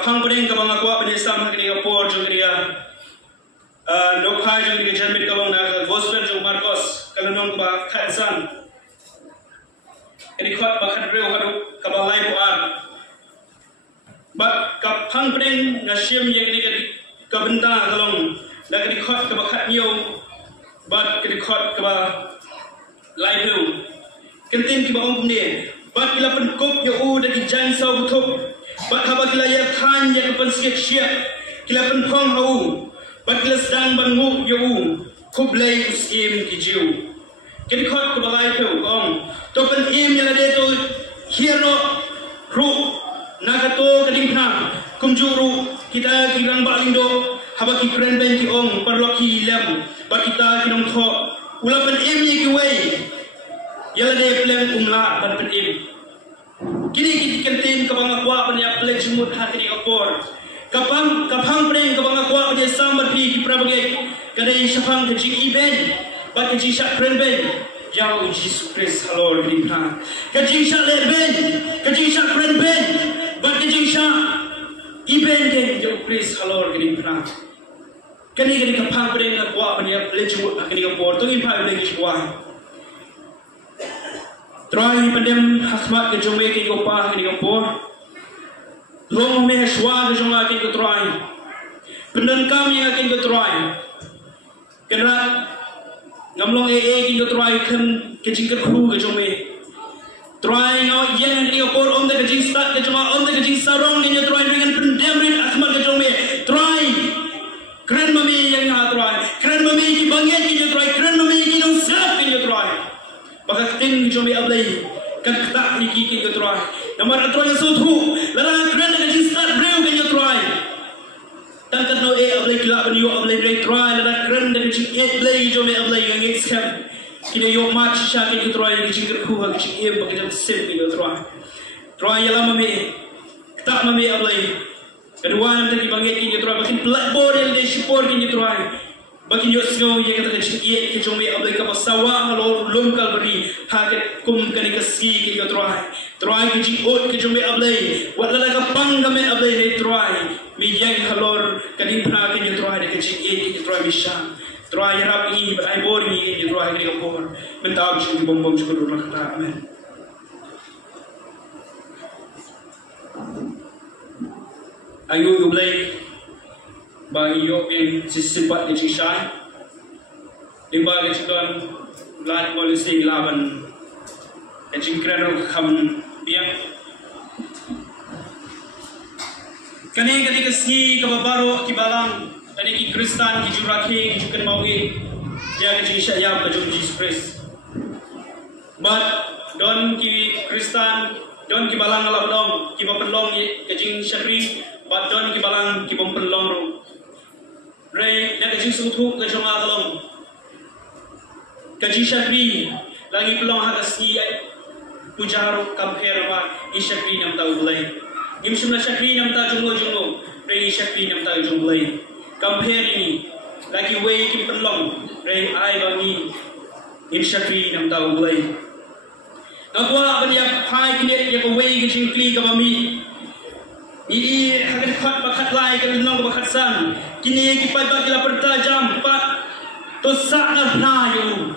kapang pering kapang akwa penyesam kini kapor jung kini nokai jung kini janmit kapang na gospel jung Marcos kalanong ba khatsan kini khot ba khatreu kadu kapang lai puan ba kapang pering na shim ye kini kabenta kalong na kini khot kaba khatnyo ba kini khot kaba lai pu kentin ki ba ong ne ba kila pen kop ye u da ki jan sau buthop ba khaba kila ye khan ye pen siek siek kila pen khong hau ba kila sedang ban ngu ye u khub lai usim ki jiu kini khot ko balai pu ong to pen im ye la de to hiero ru nagato kading na kumjuru kita kirang ba lindo haba ki kren ben ki ong parloki lem ba kita kinong tho ula pen im ye ki wei yala de plem umla ban pen im kini kentin kabang akwa panya plek jumut hati kapor kapang preng kabang akwa panya sambar pi ki prabage kadai syafang ke ji ben ba ke ji syak kren ben yau Jesus Christ halor di pra ke ji syak le ben ke ji syak kren ben ba ke ji syak iben de yau Christ halor di pra kani kapang preng akwa panya plek jumut hati kapor to in pa le ki kwa Try pandem hasmat ke jombe ke gopa ke gopor long me shwa ke jonga ke try pendan kam yang ke try kenra ngamlong ke try kan ke jingka kru ke jombe try ngau yang ke gopor on the jing start ke jonga on the jing sarong ke try dengan pendem rin hasmat ke jombe try keren mami yang try keren mami ki banget ke try keren mami ki dong sap ke try Baka ting jombe ablay kan kata ni kiki ke try namar atroy suthu lara kren ke start breu ke try tan kan no ablay kila ban yo ablay break try lara kren ke ablay jombe ablay yang scam kini yo match sha ke try ke jingir khu ke em baka jam sip ke try yala mame kata mame ablay kedua nam tadi banget ke try bakin blackboard yang de support ke try Bagi yo snow ye kata kecil ye ke jombe ablay ka pasawa halo lomkal bari ha ke kum kani kasi ke yo try ke ji ot ke jombe ablay wala ka pang game ablay he try mi yang halor kani pra ke yo try ke ji ye ke try misha try rap ni but I bor ni ke try ke ko por mentab ju bom bom ju ko rakta amen ayu ablay bagi yo in sisipat di cisai limba ke cikon lan polisi laban dan jingkrano kam biang kani kasi kababaro kibalang kani ki Kristan ki juraki ki jukan mawi ya ke cisai ya baju Jesus Christ but don ki Kristan don kibalang alabdom ki bapelong ke jing syari but don kibalang ki bompelong Ray, nak kajing sutu ke joma kalong, kajing syakri, lagi pelong hadas ni pujaru compare apa syakri nam tahu belai. Im semula syakri nam tahu jumbo, Ray syakri nam tahu jumbo belai. Compare ni, lagi way ki pelong, Ray ai bangi, im syakri nam tahu belai. Apa banyak hai kini dia way kajing kli kami. Ini hakat khat bakat lai ke nong bakat san kini ki pai ba kila pertajam pa to sak na pnayu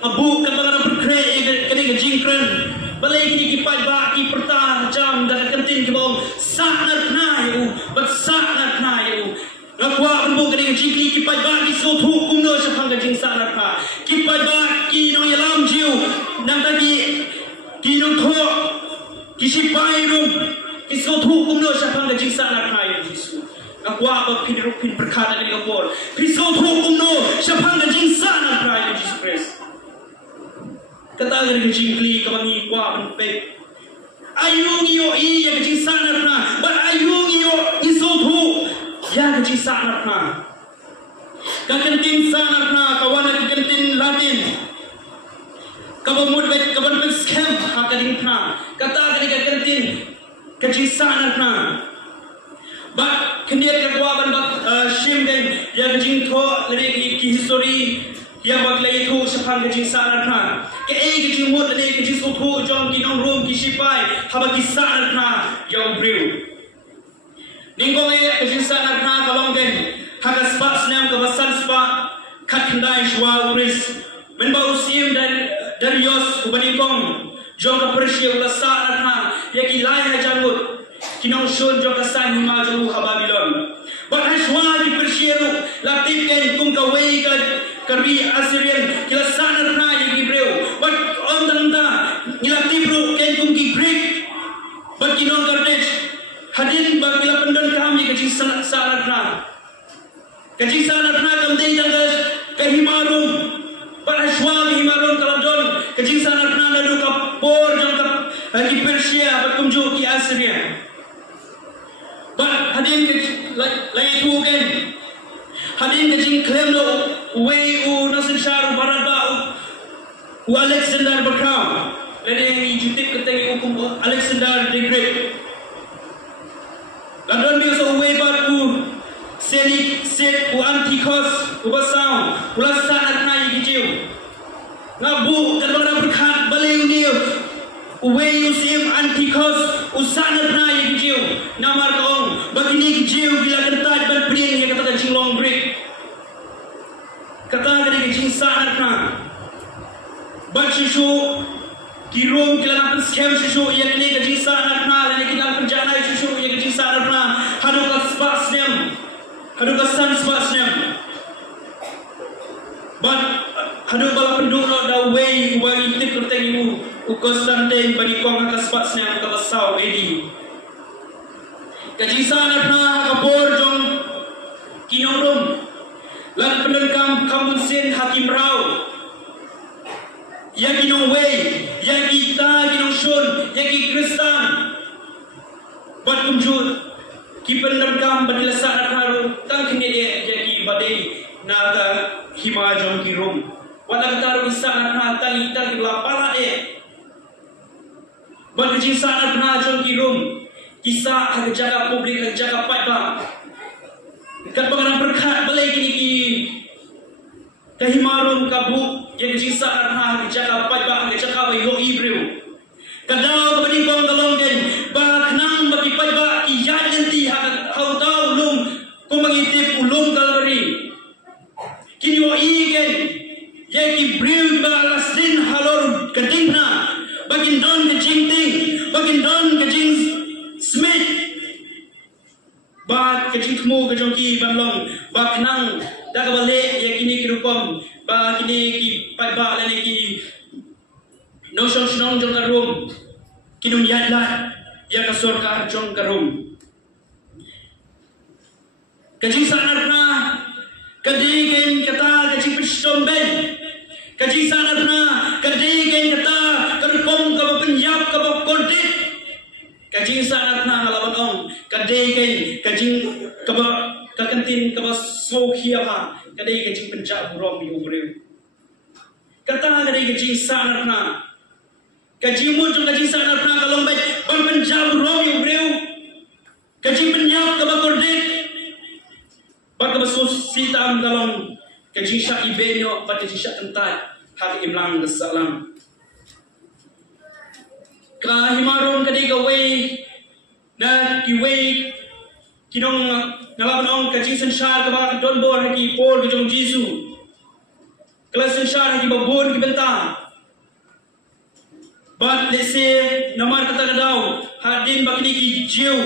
abu kan bagara perkre ke jingkren balai kini ki pai ba ki pertajam dan kentin ki bong sak na pnayu nakwa bu ke jingki ki pai ba ki so thu kum no sa phang ke jing sak na pha ki pai ba ki no yalam jiu nang ta ki no tho Kisi pairum, kiso hukum no siapa yang jingsa nak kaya Yesus. Aku apa pinrupin perkara ini kapor. Kiso hukum no siapa yang jingsa nak kaya Yesus Christ. Kata dari jingkli kawangi kuah penpek. Ayung iyo iya jingsa nak na, but ayung iyo kiso hu ya jingsa nak na. Kakentin sanak na kawan kakentin Latin. Kabamud bet kaban ben scam hakading na kata kani kantin kajisan na ba kendia kagwaban ba shim den ya jing tho lebe ki history yang baglay itu sepang kecing sanar na ke kecing mut le kecing suku jong kinong room kisipai haba kisar na yang brew ningkong kecing sanar na kalong den hagas pas nem ke basan spa kat kendai shwa uris menbau sim dan yos ubaningkong jong ka persia ulas sanar na yaki lai ha jangut kinong shon jong ka san hima jong hababilon but hashwa di persia la tiken kum ka wei ka Kari Assyrian kila sanar na yang Hebreu, but on tanda kila Hebrew ken kum ki Greek, but kinong Kardesh hadin ba kila pendan kami kecing sanar na kam dei tanggas ke Himarum, but Ashwa Himarum kaladon kecing sanar na lalu ka por jong ka ki Persia but kum jo ki Assyria, but hadin lai tu ken hadin kecing klaim lo way u Nasir Shah Baraba u Alexander Bakram lene jutip keteng hukum Alexander the Great ladon dia so way bar u set u Antichos u basau ulasa atna yijiu ngabu kan bangna berkhat baleu dia u way u sim Antichos u sanatna yijiu namar kaong bagini yijiu bila kentat ban pring yang kata jinglong break kata dari kecing saat na, but susu kirum kita nak scam susu yang ini kecing saat na, dan kita kerjaan susu yang kecing saat na, hadu kaspas nem, but hadu bala penduduk dah way uang itu kerteng ibu, Konstantin bagi kong kaspas nem kabasau edi, kecing saat na kabor jong kinong lan pendenkam kampung sen hakim rau yang kinong way yang kita kinong shun yang ki Kristen buat kumjut ki pendenkam badila saat haru tang kini dia yang ki badai naga hima jong ki rum wala taru saat na tang kita ki lapala buat kecing saat na jong ki rum kisah hak jaga publik hak jaga patba kat pengarang berkat balai kini kahimarun kabu yang jisa arha jaga patba jaga bayi lo Hebreu kadau bani kong galong den ba nang bagi patba iya nanti hak hau tau lum kumangitip ulum kalbari kini wo igen yaki Hebreu ba lastin halor kadingna bagin don kecing ting bagin don kecing Smith ba kecing kemu kejong ki banlong ba kenang dah balik yang kini kirukom ba kini ki patba lene ki no shong shong jong karum kinun yatlah ya ka sorkar jong karum kecing sanar na kadigen kata kecing pistom ben kecing sanar na kadigen kata karukom ka penyap ka kordit kecing sanar na halawan ong kadigen kecing ka kakantin ka sokhia ha kadai kecing pencak burom di Hebreu kata kadai kecing sanar na kecing muncul kecing sanar na kalau baik ban pencak burom di Hebreu kecing penyap ka kordit bak basus sitam kalau kecing syak ibenyo bak kecing syak tentat hak imlang kesalam kahimarun kadai gawe na kiwe kinong nalaman ong kecing sensar ke bawah don bor haki por ke jong Jisu kelas sensar haki babon ke bentang but let's say namar kata kadau hadin bakini ki jiu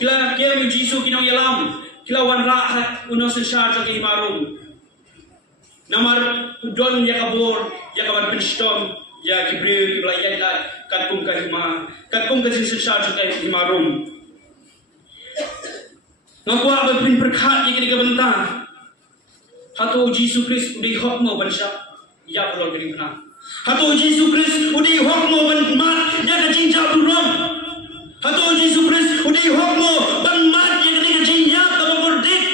kila kem Jisu kinong yalam kila wan ra hat uno sensar jong Himarum namar don ya kabor ya kabar penston ya Hebreu kila ya katkum ka hima katkum ka sensar jong Himarum ngakwa berpin berkat yang kita bentang hatu Yesus Kristus di hokmo bansha ya kalau dari mana hatu Yesus Kristus di hokmo ban mat ya kecing jauh rom hatu Yesus Kristus di hokmo ban mat ya kecing ya kabur dik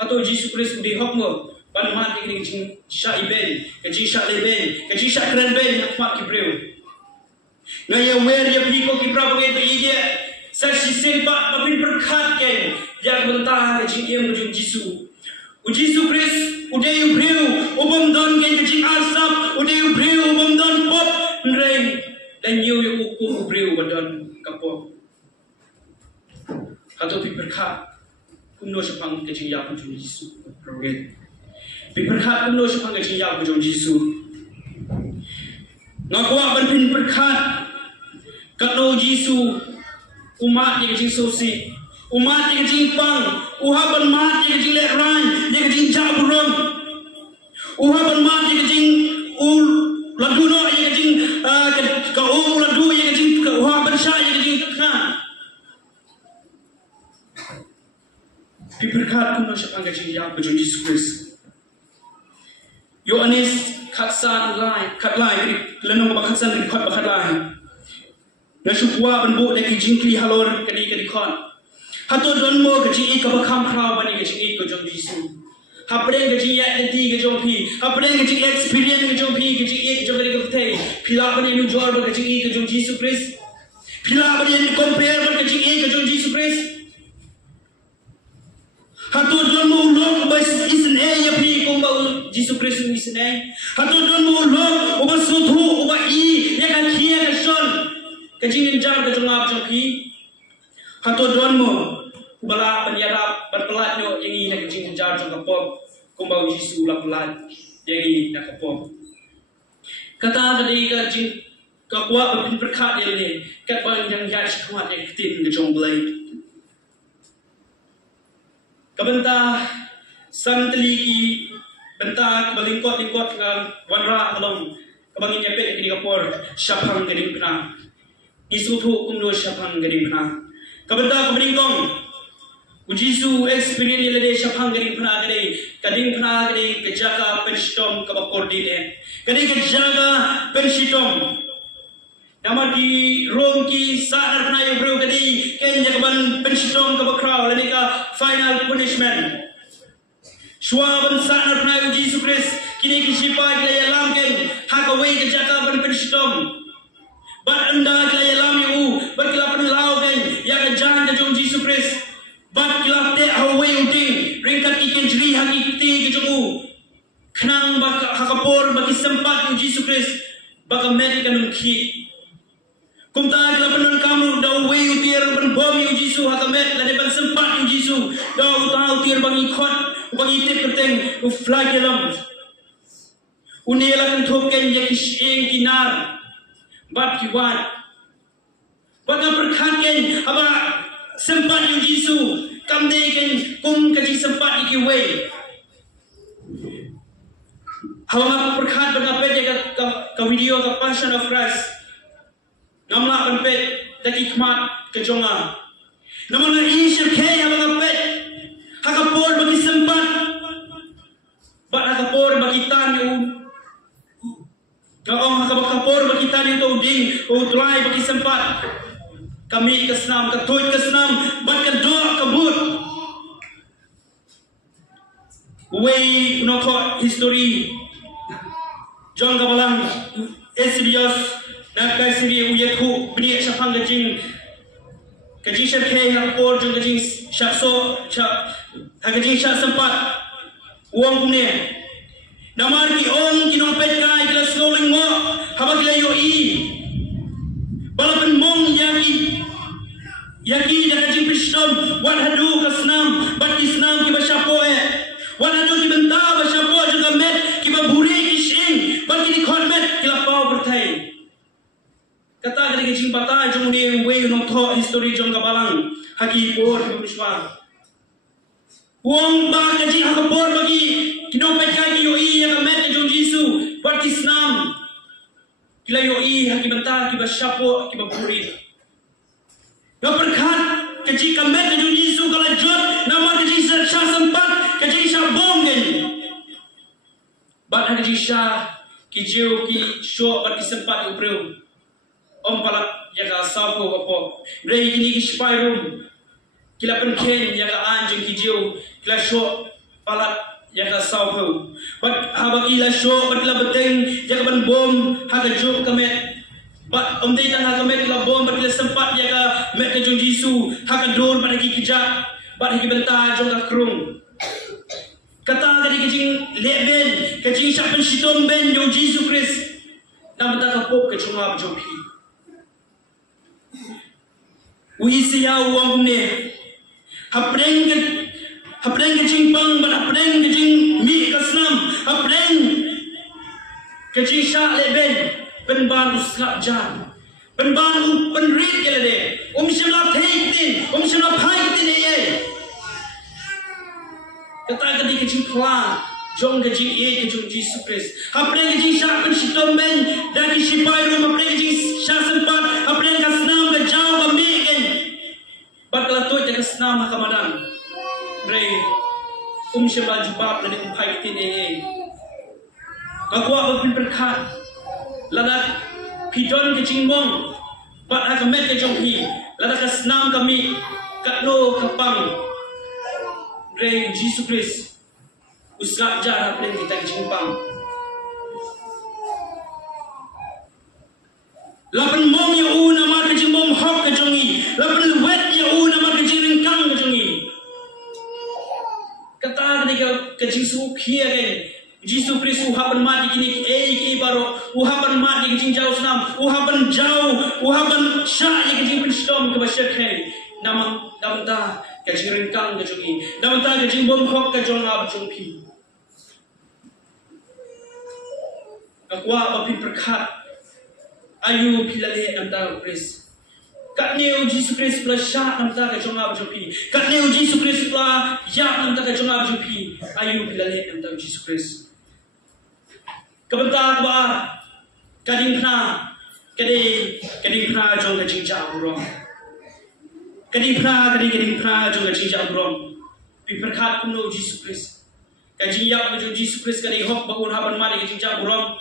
hatu Yesus Kristus di hokmo ban mat ya kecing syaiben kecing syaleben kecing syakran ben mak Hebreu ngaya wer ya piko kipra pakai ije saksi sempat babin berkat ken yang mentah kecing yang Yesus Jisu Kris udah ubreu ubom don ken kecing asap udah ubreu ubom don pop nreng dan yu uku ubreu badon kapop atau piperkat kumno sepang kecing ya kujung Jisu proget piperkat kumno sepang kecing ya kujung Jisu ngakwa berpin perkat katno Jisu umat yang kecing sosi umat yang kecing pang uhaban mat yang kecing lekran yang kecing jaburong uhaban mat yang kecing laduno yang kecing kau ladu yang kecing uhaban syah yang kecing kan diberkat kuno siapang kecing yang kujung Yesus Kristus Yohanes katsan lai kat lai lenong bakatsan record bakat lai nasukwa benbuk lagi jingkli halor kadi kadi kon hato donmo kecing ik bakam kraw bani kecing ik kujung Yesus Hapren kecing ya nanti kejong pi, hapren kecing experience kejong pi, kecing ik kejong kali kete, pila bani nu jual ber kecing ik kejong Yesus Kristus, pila bani nu compare ber kecing ik kejong Yesus Kristus. Hatu don mu ulok bas isen ya pi kumbau Yesus Kristus isen hatu don mu ulok ubas suthu uba I ya kan kia keson, kecing injar kejong ap kejong pi, hatu don mu bala penyadap berpelatnya yang ini nak kecing jar jong kapop kumbau Yesus ulah pelat yang ini nak kapop kata tadi kecing kapua berpin berkat yang ini kat bang yang jaj kuat yang ketin kejong belai kebentar santeliki bentar balingkot lingkot dengan wanra along kebangin nyepek kini kapor syapang gading pena isutu kumdo syapang gading pena kebentar keberingkong Ujisu experience yang ada syapang gading pernah gading kejaga penshitom kabakor dile gading kejaga penshitom nama di rongki saat pernah yang bro gading ken jagaban penshitom kabakraw lanika final punishment swaban saat pernah Ujisu Kris kini kisipai kaya yalam ken hakawai kejaga penshitom bat anda kaya yalam yu berkilapan lau ken yang kejaga kejong Ujisu Kris Bat kilap te away uding ringkat ikan jeri haki te kejemu kenang bak hakapor bagi sempat Yesus Kristus baka met kanung ki kumta kilap non kamu da away utier ban bom Yesus hakamet lade ban sempat Yesus da utau utier bagi khot bagi tip keteng u flag dalam unela kan thoken yakish eng kinar bat kiwan baka berkhaken aba sempat yung Jisu kamdekin kung kajing sempat ikiway hawa perkhat bagapet ya ka video ka Passion of Christ namla panpet daki khmat kejonga namana isir kaya bagapet hakapor bagi sempat bat hakapor bagi tan yung kaong hakapor bagi tan yung tuding utulay bagi sempat kami kesenam, ketut kesenam, bat kedua kebut. Way nokot history. John kabalang SBS nak kasih uyatku beri syafang kajing syarkai hakor jong kajing syakso kajing syak sempat uang kumne. Namar ki on kinong pet kai kila slowing mo habang kila yoi. Balapan mong yaki dah kajing pistom wan hadu kasnam bat isnam ki basyapo wan hadu ki benta basyapo juga met ki baburi kishing bat ki khotmet ki lapau berthai kata kali kajing bata jong ni way no tho history jong kabalang haki por biswa wong ba kajing hakapor bagi kinopet kai ki yoi ya met jong Jisu bat isnam kila yoi haki benta ki basyapo ki baburi Yang berkat kecil kamet dan Yesus kalau jod nama kecil syah sempat kecil syah bongen. Bat kecil syah kecil ki show bat sempat upreu. Om palak jaga sapo apa. Rei kini ki spy room. Kila penken jaga anjing kecil kila show palak jaga sapo. Bat habaki la show bat la beteng jaga ban bom haga jod kamet. Bat om dei kan hakamet la bom bat sempat jaga met ke jong Jisu haka dor pada ki kijak bat ki benta jong ka krung kata kadi kajing leben kajing siapa sitom ben yo Jesus Christ nama tak kapok kajing ngap jopi uisia uang ne hapreng kajing pang ban hapreng kajing mi kasnam hapreng kajing syak leben penban uskap jan penban penrit kelade shimla thaitin shimla phaitin ye kata kadi kajing plan jong kajing kajing Jesus Christ hapreng kajing syak pen sitom ben dan sipai rum hapreng kajing syak sempat hapreng kasnam ke jauh kamiken bakal tu jaga senam kamadan bre shimla jubab dan phaitin ye Kakwa berpin berkat ladak pidon kajing mong bat akamet kajong pi ladak kasnam kami katno kapang Ray Jesus Christ uskap jar plan kita kajing pang lapan mong yu nama kajing mong hok kajongi lapan wet yu nama kajing ringkang kajongi kata ni kajing su kia kan Jesus Christ uhapan mati kini ki baro uhapan mati kajing jauh senam uhapan jauh uhapan syak kajing penstom ke basyak hai nama ta kajing ringkang kajongi nama ta kajing bom hok kajong ab jongpi akwa api berkat ayu pilale nam ta Christ katne Jesus Christ plus syak nam ta kajong ab jongpi katne Jesus Christ la yak nam ta kajong ab jongpi ayu pilale nam ta Jesus Christ kebentar ba kading phna jong kajing jauh rom kading phna jong kajing jauh rom pi berkat kuno Jesus Christ kajing yak jo Jesus Christ kading hok ba haban mari kajing jauh rom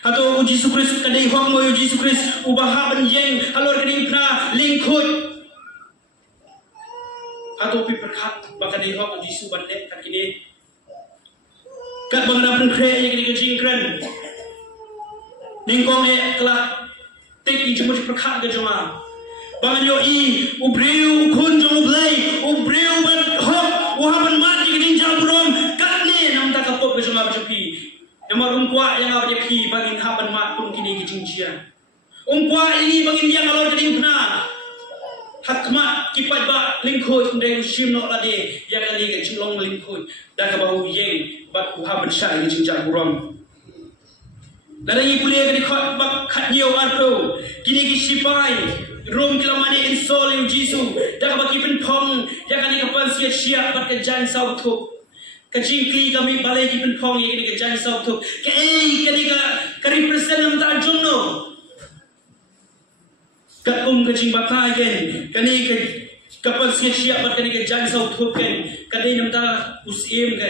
atau Jesus Christ kading hok mo Jesus Christ ubah haban yeng alor kading phna lingkut atau pi berkat ba kading hok Jesus bande kakini kat bangna pun kre yang kajing kren ningkong kelak tik jemu perkat ke joma bangan yo ubreu kun jom ubreu ban hok uhaban mati kajing jabrom katne nam ta kapop ke joma bajupi nama ungkwa yang awak pi bangin haban mat pun kini kajing cia ungkwa ini bangin yang alor kajing pna hakmat kipat ba lingkut ndeng shim no lade ya kali kajing long lingkut dak bahu yeng bat uhaban syai kajing jabrom Ladang kuliah kini bak katniau arto kini kisipai rom kilamani insol yang Jisu dak baki penpong ya kani kapan siap bat kejan sautuk kajing kli kami balai ki penpong ya kini kejan sautuk kani ka represent nam ta jomno kat kajing bakai kani kapan siap bat kani kejan sautuk kani nam ta usim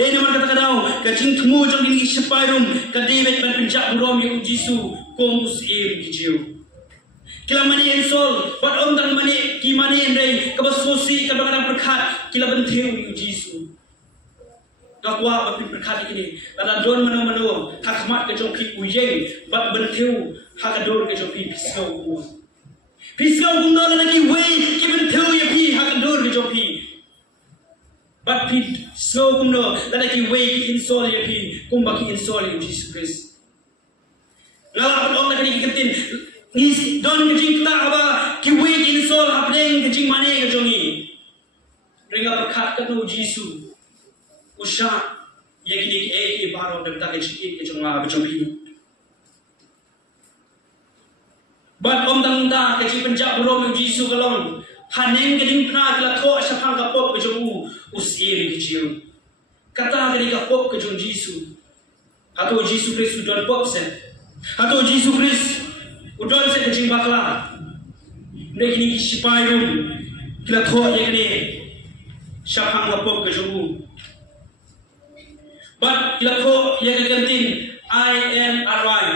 Dai nama kata kadau kajing temu jong ini sipai rum kadai bet ban penjak burom yang Jisu komus kijiu kila mani ensol bat om dan mani ki mani endai kabasosi kadang-kadang berkat kila benteu yang Jisu dakwa bapin berkat ini kada don mano hakmat ke jong ki uyeng bat benteu hakador ke jong pi pisau gunda lagi wei ki benteu ya pi hakador ke jong pi But pi so kumno lalaki way insol ya pi kumbaki insol ya Jesus Christ. Ngala on nakani kitin ni don kajing ta aba ki way insol hapdeng kajing mane kajongi. Ringa berkat katno Jesus. Usha ya kini ki baro dan ta kajing kajonga kajongi. But om dangda kajing penjak burom Jesus kalong haneng kajing pna kala tho syapang kapok kajongu usia kecil kata dari kapok ke jong Jisu atau Jesus Christ udon popsen atau Jesus Christ udon se kecil bakla mereka ni sipai rum kila tho ya kini syapang kapok ke jong but kila tho ya gantin INRY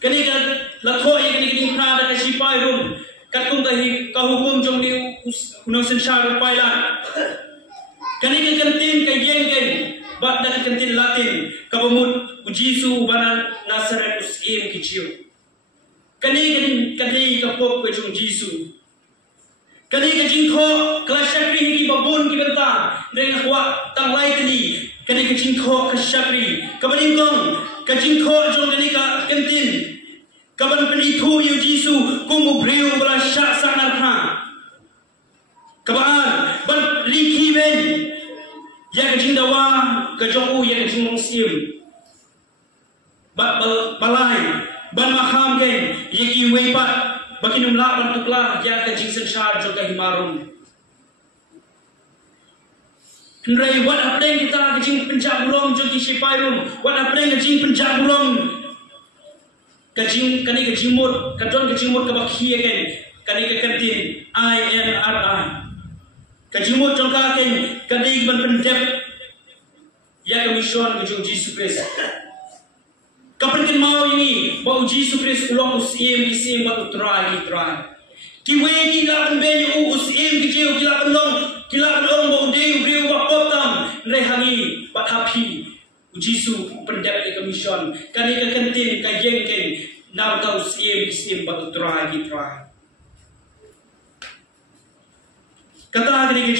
kini kan la tho ya kini pra da sipai rum katung tahi kahukum jong ni kuno sensar pailan kani kantin kayeng bat dak kantin latin kabamut Jisu banan Nazaret usim kiciu kani kapok ke jong Jisu Kani ka jingkho klashakri ki babun ki benta dengan kuat tang lai tali kani ka jingkho klashakri kabaring kong ka jingkho jong kani ka kentin kaban penithu yu jisu kumu breu bra syak sanar ha kabaan ban likhi ben ya ka jingdawa ka jongu ya ka jingmong sim balai ban maham gen yeki weipat Bakinum lapan tuklah ya ka jing sensar jo ka himarum. Nrai wat apreng kita ka jing penjak burong jo ki sipairum. Wat apreng ka jing penjak burong ka jing kani ka jingmut ka don ka jingmut ka bakhi again kani ka kantin INRI. Ka jingmut jong ka ken kani ban pendep ya ka mission ka jong Jesus Christ. Kapan mau ini bau Jesus Kristus ulang usim kisim batu try. Kiwe kilapan benyu usim kicau kilapan long bau deu breu bakotam rehangi bathapi Jesus pendek ke mission kani ke kentin ka jengken nau tau usim kisim batu try. Kata kini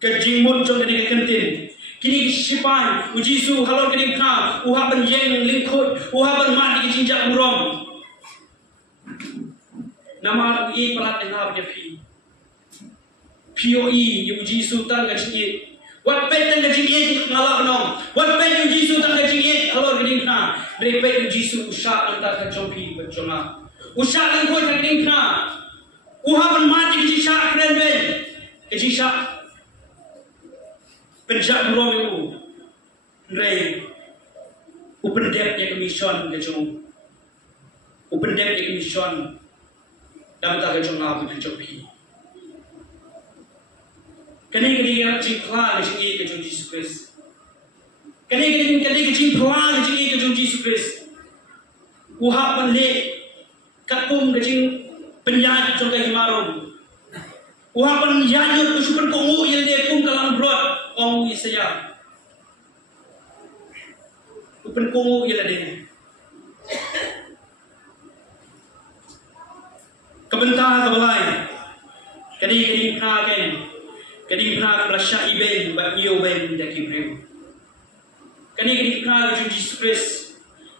ke jimut jong kini ke kentin. Kini sipai ujisu halor kini kha uhaban yeng lingkut uhaban mati ki jinjak burong nama i pelat dengar nyapi POE ujisu tang ka jinjit wat pet tang ka jinjit ngalak nong wat pet ujisu tang ka jinjit halor kini kha repet ujisu usha antar ka jompi berjona usha lingkut ka kini kha uhaban mati ki jinjak kren ben ki jinjak penjak burong itu, nrai, open depth ya mission kejong, open depth ya mission, dapat tak kejong nabi penjopi. Kani yang jingkla kejong Jesus Christ, kani jingkla kejong Jesus Christ, uhap panle, katum kejing penyat jong kehimarum, uhapan yanyut usupan kongu yang dia kum kalang brot. Kongu isaya, upen kongu iladin. Kebentar kebalai, kadi pernah berasya iben, bagio ben daki breu. Kadi pernah Jesus Christ,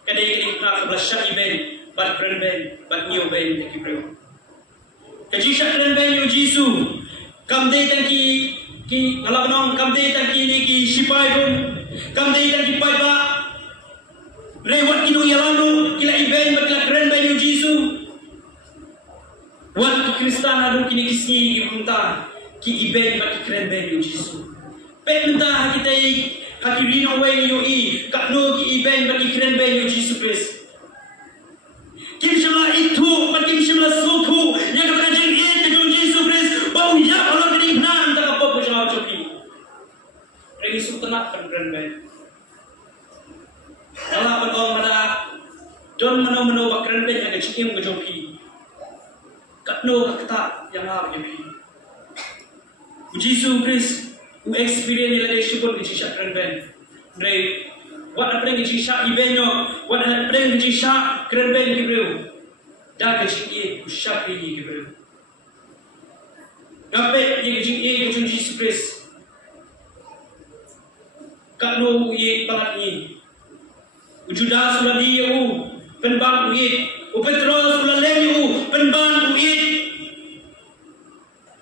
kadi pernah berasya iben, bagren ben, bagio ben daki breu. Kadi syakren ben Yesus, kamde tangki ki ngalaknong kamde tangki ni ki sipai pun kamde tangki pai ba lewat kinu yalandu kila iben batla keren bayu Jisu wat Kristan adu kini kisni ki punta ki iben bat keren bayu Jisu pet punta kita hakirino way yo i kakno ki iben bat keren bayu Jisu Kristus kim shimla itu bat kim shimla sutu yang kajeng e ke Jisu Kristus bau ya Allah kini nan ta ko ko jaw choki regi sutana kan keren bayu Allah berdoa pada John mano bakran ben yang kecil yang kejopi katno kata yang harus jadi Jesus Christ who experience leadership pun kecil keren ben dari what apa yang kecil ibenyo what apa yang kecil keren ben gitu dah kecil usah ini gitu dapat yang kecil Jesus Christ katno ye palat ni Judas sudah dia penbang uit, Petrus sudah lemu penbang uit.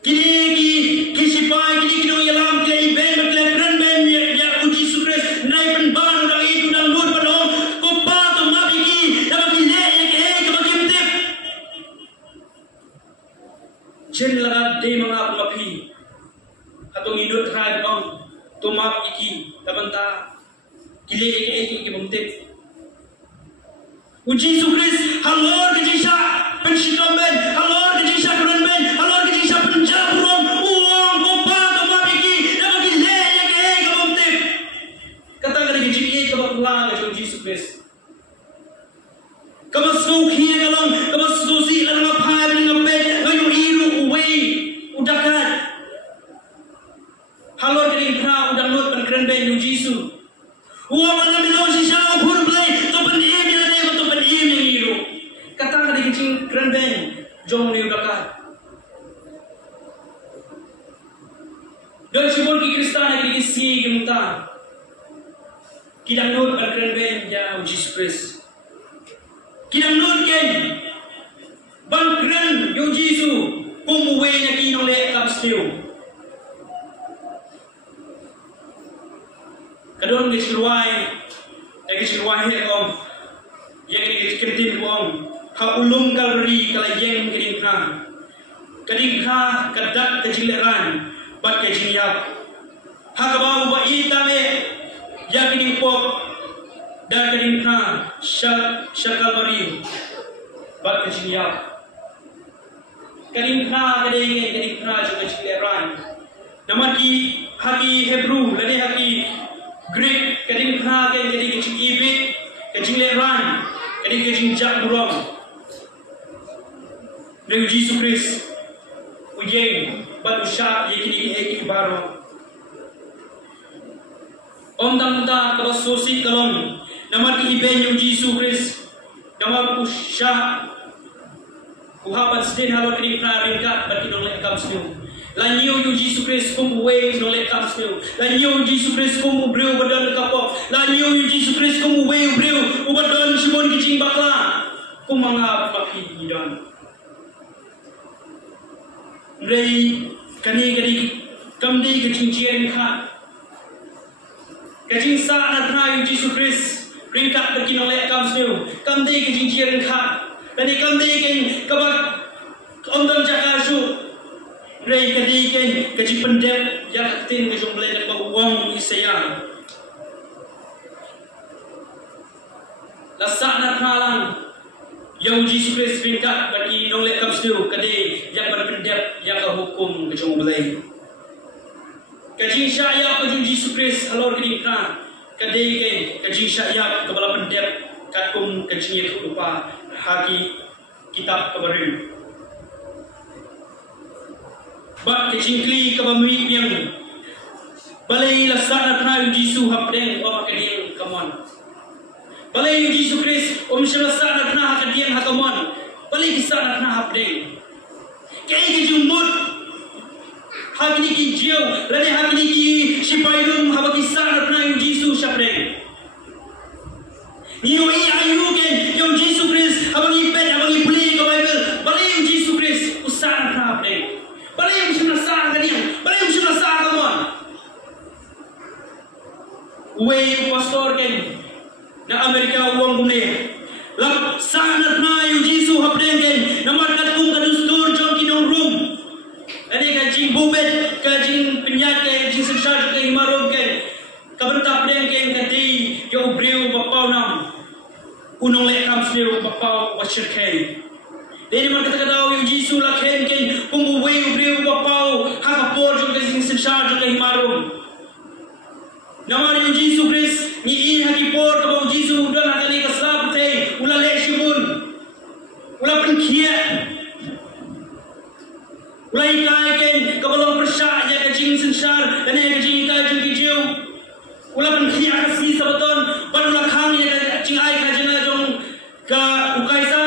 Kini sipai kini yalam kini iben berkeleran ben ya uji sukres naik penbang udah itu dan lur padong kopa tu mabiki dapat kile ya dapat kimtip. Jen larat day mengap mapi atau hidup terakhir bang tu map iki dapat ta kile ya itu kimtip. Jesus Christ, halor kejisa pensitomben, halor kejisa kerenben, halor kejisa penjabron, uang kopa kopa biki, dapat gile ya ke kebomtip. Kata kali kejiki kebakulang ke Jesus Christ. Kemasuk hiya kalong, kemasusi dan ngapai dengan bed, ngayu iru uwe, udakan. Halor kejisa udah nut penkerenben Jesus. Uang mana minum sisa ukur belai, topen ini. Kata kali kecil keren ben, jom ni udah Dan syukur ki Kristan yang diisi kita. Kita nut berkeren ben ya Jesus Christ. Kita nut ken berkeren yo Jesus. Kumuwe nya kinole kapstiu. Kadon gisiluai, gisiluai he om. Yang dikentin om. Ha ulum kalri kala yeng kedingka. Kedingka kadak kejileran bat kejiyap. Ha kabau ba itame ya kedingpok dan kedingka syakalbari bat kejiyap. Kedingka kedenge kedingka juga kejileran. Namaki haki Hebrew lani haki Greek kedingka kedenge kejibit kejileran kedenge kejinjak burong. Dengan Jesus Christ, ujeng batu syak yakini eki baru. Om tamta kabasosi kalong, nama ki iben yung Jesus Christ, nama ku syak, kuhapan sedin halo kini ringkat bagi nolak kamsniu. Lanyu yung Jesus Christ kumuwe nolak kamsniu. Lanyu yung Jesus Christ kumubreu badan kapok. Lanyu yung Jesus Christ kumuwe breu ubadan simon kicing bakla. Kumangap pakidon. Ray kani kamdi kecincian kha kecing sa na thai Jesus Christ ringkat bagi nolak kamsniu kamdi kecincian kha kani kamdi ken kabak omdam jakasu Ray kadi ken kecing pendep ya tin ke jumlah dak bawang isaya lasak na thalang yang Jesus Christ ringkat bagi nolak kamsniu kadi yang berpendap yang hukum kecung belai. Kajing syayap kajing Jesus Christ halor kedingka kadai ke kajing syayap kebala pendap kakum kajing itu lupa haki kitab kebarin. Bak kajing kli kebamri yang balai lasana kena Jesus hapdeng wa kading kamon. Balai Jesus Christ syalasa kena kading hakamon. Balai kisah kena hapdeng. Kaya jumut hakini ki jiu lani hakini ki sipailum habaki sana na yung Jesus syapre niyo ayu ken yung Jesus Christ habangi pet habangi puli ko Bible bali yung Jesus Christ usana na hapre bali yung sinasa kaniya bali yung sinasa kamon uwe yung pastor ken na Amerika uwang bumne lap sana na yung Jesus hapre ken na markat kong kadustur jong kinong room ani kajing bubet kajing penyakit kajing sesat ke imarum ken kabentap deng ken kati yo breu bapau nam unong le kamsneu bapau washirkai deni man kata kata yo Jesus la ken ken kumwe breu bapau hakapor jong kajing sesat ke imarum namar yo Jesus Christ ni hakipor kabau Jesus dan hakani kasab te ula le shimun ula penkia ulai kai ken kabalong persya ya kajing sensar dan ya kajing kajing kijau ulah penkia kasi sabaton panula khang ya kajing ai kajing jong ka ukaisa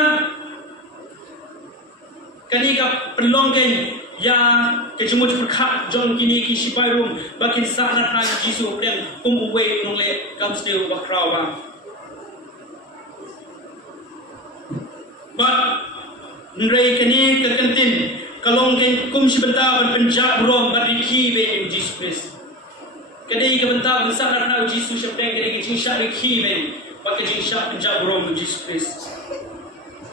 kani ka penlong ken ya kejumut perkhat jong kini ki sipairum bakin sana ha jisu den kumwe nole kamsteu bakrawa ba nrei kani kekentin kalong ken kum sebentar berpenjak rom beriki be Jesus Christ kadai ke bentar besar na Jesus syapeng kadai ke jinsya riki be pakai jinsya penjak rom Jesus Christ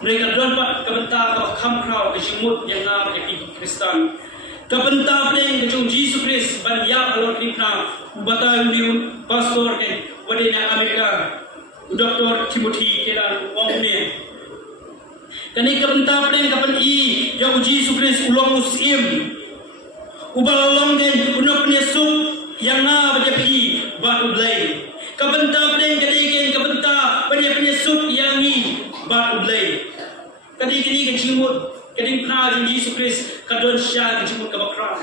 mereka don pak ke bentar ke kham krau ke jimut yang na ke Kristen ke bentar pleng ke Jesus Christ ban ya alor dipna bata liu pastor ken wadina Amerika Dr. Timothy kedan wong ne kani kabenta pleng kapan i ya Jesus Christ ulong musim ubalong den unop nesu yang na bajapi ba ublai kabenta pleng kadi ken kabenta penyesuk yang ni ba ublai kadi kini kecimut kadi pra Jesus Christ kadon sya kecimut kabakra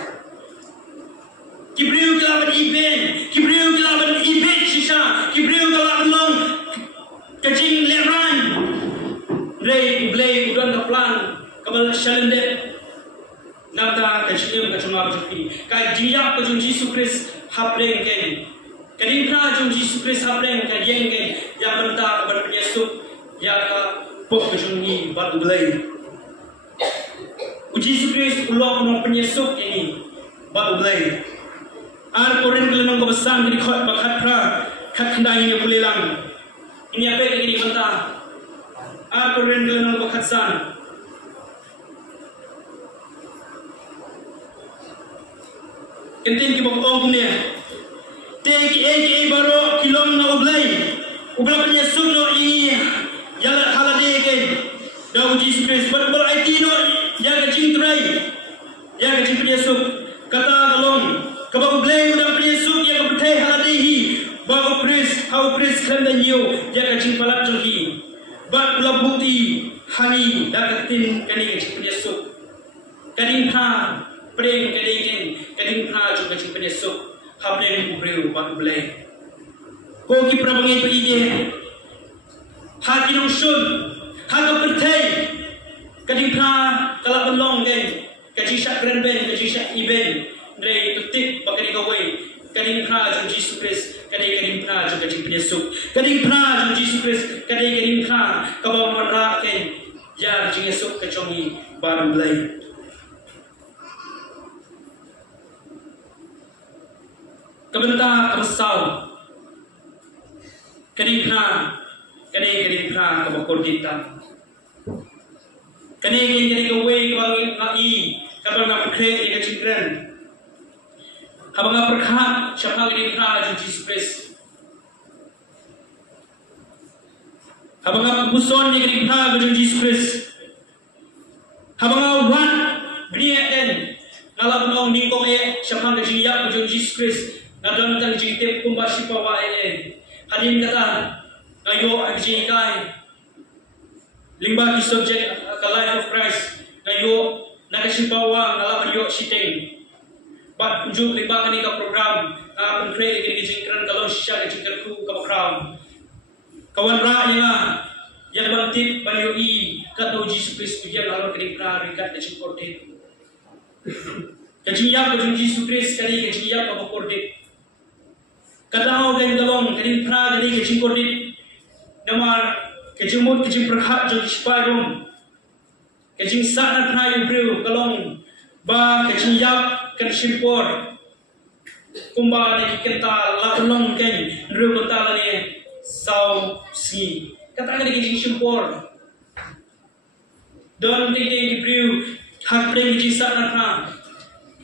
kibriu kelaban iben kibriu kelaban ibet sisa kibriu kelaban long kecing leran Blay udan kaplan kabal shalende nata kachim kachunga bajpi kai jiya ko jung Jesus Christ hapreng ken kadipna jung Jesus Christ hapreng ka yeng ken ya banta berpenyesuk ya ka pok kachungi badulai Jesus Christ ulok no penyesuk ini badulai ar koren kelenong ko besang di khot bakhat pra khat khandai ni pulelang ini apa ini banta ar koren kelenong ko khatsan kentin ki bok ong ne te ki baro kilom na ubla penyesuk no ini yala halade ke da Jesus Christ bar IT no ya ka cintrai ya ka cin penyesuk kata kalong kabang ublay udah penyesuk ya ka pethe halade hi ba how pris khan da nyu ya ka cin palat jogi ba ula bukti hani da ka tin kani ka cin penyesuk kadin ha preng kadin ha juga cin penyesuk hableng ubreu ba ublay ko ki prabangai pe ide ha kinong sun ha ka pethe kadin ha kala belong den kaji syak kren ben kaji syak iben dre tutik bakari kawai kadin ha jung Jesus Christ kadin ha jung kaji penyesuk kadin ha jung Jesus Christ kadin ha kabaw manra ken ya jing esuk kachongi baru belai kabenta kabasau kadin ha kabakor kita Kanegin kaway kawai kabang na pagkre ika chikren habang nga perkhat siya kagin ka Jesus Christ habang nga pagbuson niya kagin ka Jesus Christ habang nga uwan biniyaten nalapun ang ningkong siya kagin siya Jesus Christ nadon kang jitip kumbasi pawa hadin kata ngayo ang jikai lingba ki subject the life of Christ ngayo nakasipawa ngala mayo siteng but unjuk lingba kani ka program ka pagkre ika jingkran kalau siya ka jingkarku ka program kawan ra niya yang bangtip bayo i kato Jesus Christ biya lalo kani pra rikat na chikote kajiya ko Jesus Christ kani kajiya ka kote katao gan galong kani pra kani kachikote namar kajimut kajim perkhat jong isparum kajing saat na yung brew kalong ba kajing yap kan simpor kumba na kikenta lakulong ken brew kota ni saw si kata ni kajing simpor don tingting di brew hak preng kajing saat na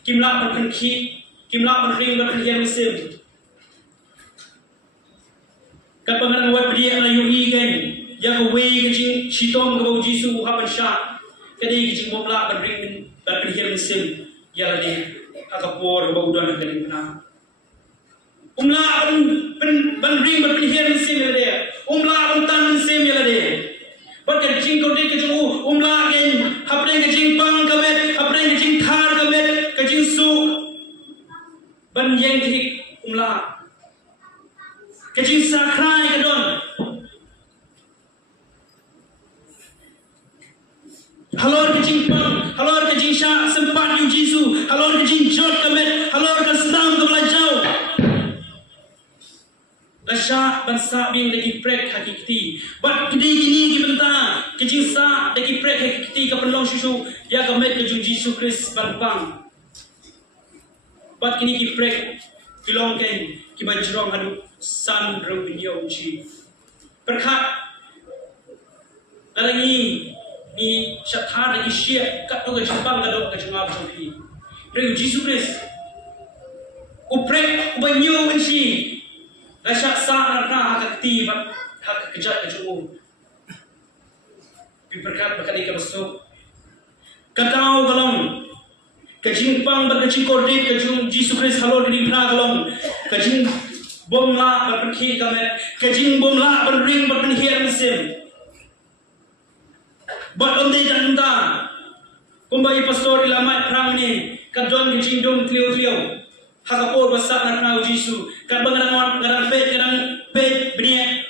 kimla perken ki kimla perken perken mesin kapangan wat priya na yung igen ya kaway kajing sitong kabaw jisu hapan siya kadai kajing mobla berring berpikir mesin ya lagi akapor kabaw udan kadai kena umla berring berpikir mesin ya lagi umla tan mesin ya lagi bakan kajing kau dik kajing umla gen hapreng kajing pang kamet hapreng kajing thar kamet kajing su ban yang dik umla kajing sakrai kadon halor kajing pang, halor kajing syak sempat yung Jisu, halor kajing jod kamet, halor kastam kablajau. Lasyak bansa bing lagi prek hakikti. Bat kedi gini kibenta, kajing sak lagi prek hakikti kapelong susu, ya kamet kajing Jisu Christ banpang. Bat kini ki prek kilong ken kibajrong hadu san rewinyo uji. Perkat dalangi ni syatha lagi syek kat tu kejempang kadok kejengap jopi. Reu Jesus Christ. Uprek ubanyu wensi. Lasyak sa na hakati bat hak kejat kejumu. Biperkat bakali ka besok. Katau galong. Kejimpang berkecil kordik kejung Jesus Christ halor di pra galong. Kejing bomla berperki kamet. Kejing bomla berring berpenhiar mesin. Bat onde janda kumbai pastor ilamat prang ni kadon di jindong tliu hakapor basak na prau Jisu kad bangaran ngaran pet bnia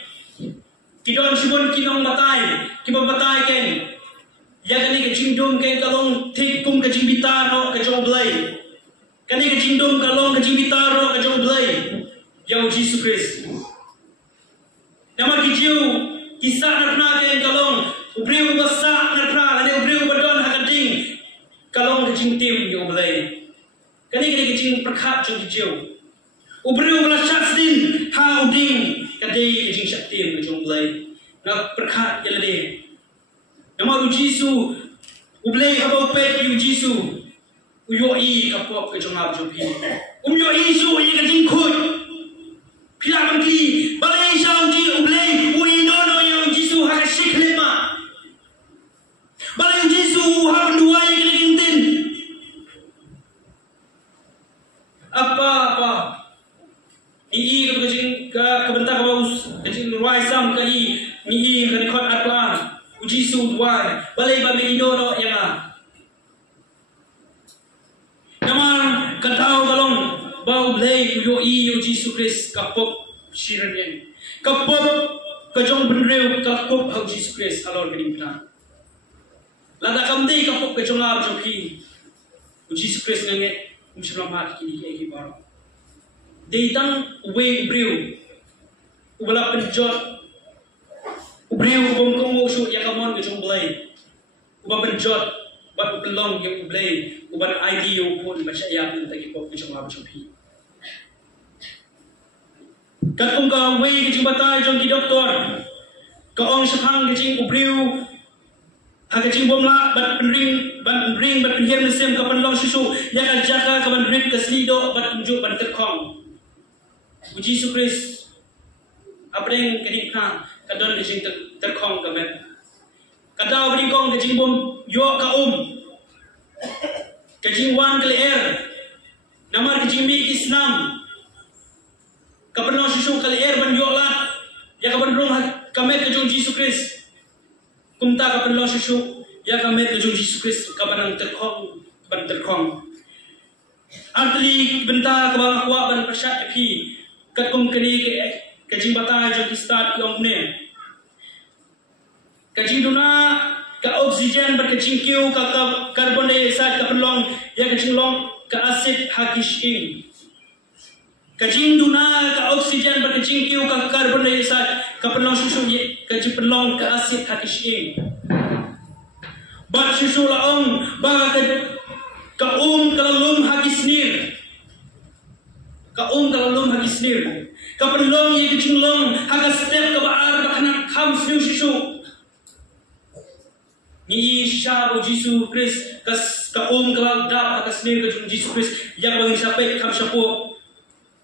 kidon shibon kinong batai ken ya kani ke jindong ken kalong thik kum ke jimbita no kajing bitaro kajong belai yang Jesus Christ. Nama kijiu kisah narna keng kalong ubriu basa narna ane ubriu badon hakading kalong kajing tim yang belai. Kani kajing perkat jong kijiu. Ubriu belasat sin ha uding kadai kajing syaktim kajong belai. Nak perkat jelade. Nama Jesus ublay habau pet yu Jisu uyoi kapop ke jongab jopi yoi su ye kajing khut pila bangki balai shau ji ublay ui no yu Jisu ha shik lema balai Jisu ha dua ye kajing tin apa ni kajing ka bentar baus kajing ruai sam kali ni kan khot atla Jisu dua balai ba menido yang naman katao kalong bau blay yo i Jisu Christ kapop shiranen kapop kajong benreu kapop hau Jisu Christ alor kening pina lada kamdei kapop kajong ab joki Jisu Christ ngange umshlamat kini ki baro deitang we breu ubala penjot ubriu bom komo su yakamon ke jong blay uba benjot bat pelong yang blay uban ID yo pun baca ya pun tagi pop ke jong ab jopi katung ka we ke jing batai jong ki doktor ka ong sapang ke jing ubriu ha ke jing bom la bat penring bat penhiam mesem ka pelong susu ya ka jaka ka ban rit ka slido bat unjuk ban terkong Jesus Christ apreng kedik na kadon kajing terkong kamet kadau beri kong kajing bom yo ka kajing wan kali nama kajing mi Islam kaperno susu kali ban yo la ya kapan rong kamet kajong Jesus Christ kumta kaperno susu ya kamet kajong Jesus Christ kapan terkong ban terkong artli benta kabang kuat ban persat pi katung kini kajing batai jom start yom ne kajing duna ka oksigen berkajing kiu ka karbon dioxide ka pelong ya kajing long ka asid hakishing kajing duna ka oksigen berkajing kiu ka karbon dioxide ka pelong susu ye kajing pelong ka asid hakishing bat susu laong ba ka kalalum hakisnir kalalum hakisnir kapelong ye kecing long haga step ka baar bakna kham snu shishu ni sha bo Jisu Christ kas ka kala dap haga snir ka Jisu Christ yang bagi sampai kham shapo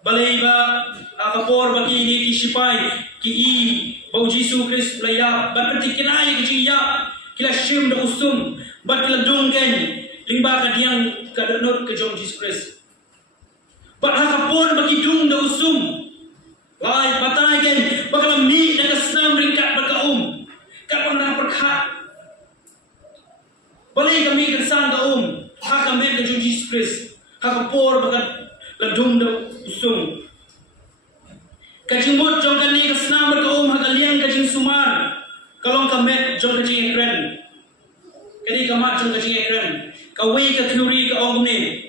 balai ba akapor bagi ni ki sipai ki i bo Jisu Christ laya bat ketikina ye kecing ya kila shim da usum bat kila dongken lingba ka diang ka donot ke jong Jisu Christ bat akapor bagi dung da usum Lai patah gen bakal mi dan senam ringkat berkaum kapan nak perkat balai kami kesan kaum hak kami ke Jesus Christ hak por bakal ladung da usung kajing bot jong kani kesenam berkaum hak liang kajing sumar kalong kami jong kajing ekran kadi kamat jong kajing ekran kawai ke theory ke ong ni